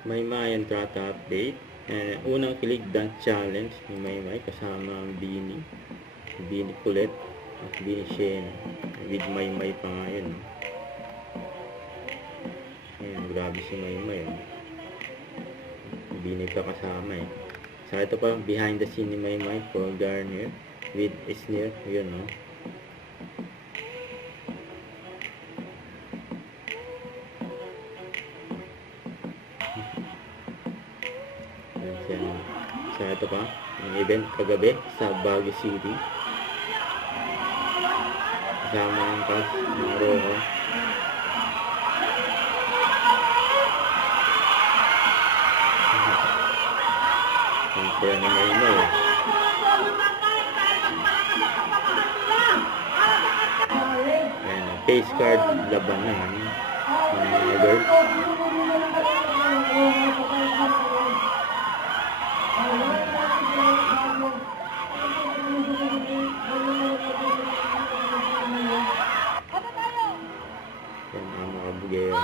May Mayan Trata Update. Unang kilig dance challenge ni Maymay kasama ang Bini Kulet at Bini Shen with Maymay pa nga yun. Ayan, grabe si Maymay. Bini pa kasama eh. So ito pa behind the scene ni Maymay for Garnier with Sneer. Yun no. So ito pa ang event kagabi sa Baguio City kasama ang cast ng Rojo. Ang kaya na Maymay eh. Ayan, face card labanan ng mga girls. Yan ang mga bugera.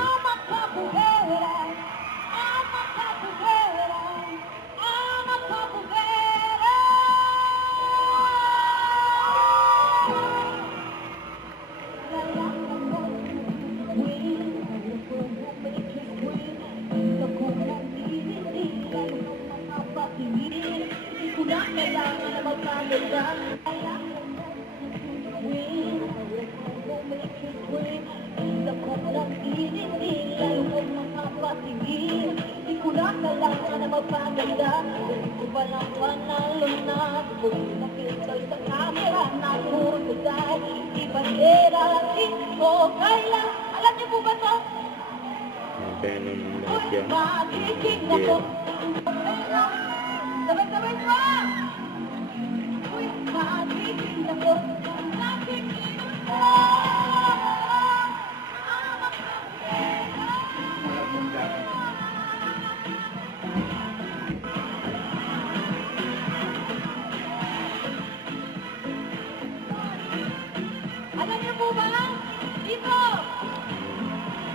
Kailangan na magpaganda. Ito ba lang panalo na? Kung nakita sa camera na puro dahil ibandera ko kailan. Alam niyo po ba ito? Kaya nung lahat yan. Magiging ako. Sabay-sabay pa! Uy, magiging ako. Magiging ako. Alam niyo po ba? Dito!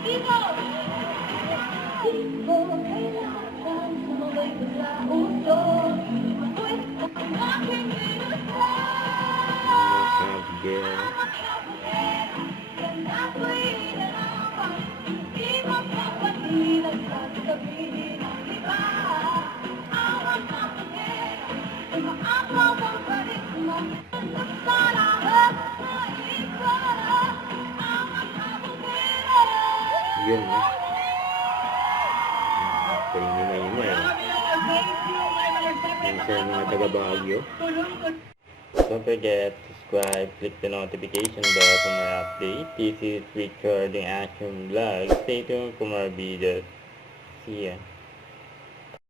Dito! Dito kailangan sumabay ko sa uso. Uy, ang aking inusa! Mga bugera. Yan ako'y inalaman. Di mapapalilag at sabihin ang iba. Ang mga bugera ay maapaw ang karisma. Sa lahat na iba. Ang mga bugera. Yun no. Kaya ni Maymay. Yan sa mga taga Baguio. Don't forget to subscribe, click the notification bell for more updates. This is Richard the Action Vlog. Stay tuned for more videos. See ya.